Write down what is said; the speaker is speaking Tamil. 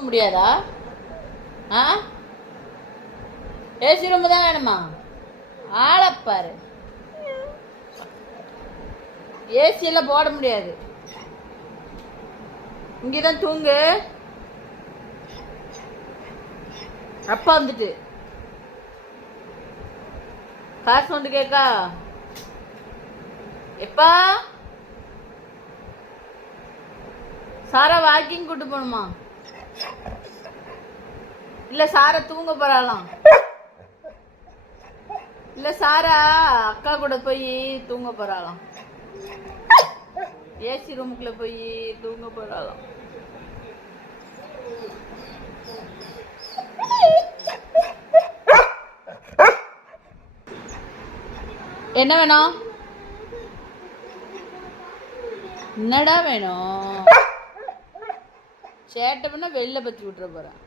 முடியாதா? ஆ ஏசி ரூம் தான் வேணுமா? ஆளப்பாரு, ஏசி எல்லாம் போட முடியாது. இங்கதான் தூங்கு. அப்பா வந்துட்டு காசு வந்து கேக்கா. எப்பா சாரா வாக்கிங் கூட்டு போகணுமா? இல்ல சாரா தூங்க போறாளாம். இல்ல சாரா அக்கா கூட போய் தூங்க போறாளாம். ஏசி ரூமுக்குள்ள போய் தூங்க போறாளாம். என்ன வேணும்? என்னடா வேணும்? சேட்டை பண்ணா வெளில பத்தி விட்டுற போறேன்.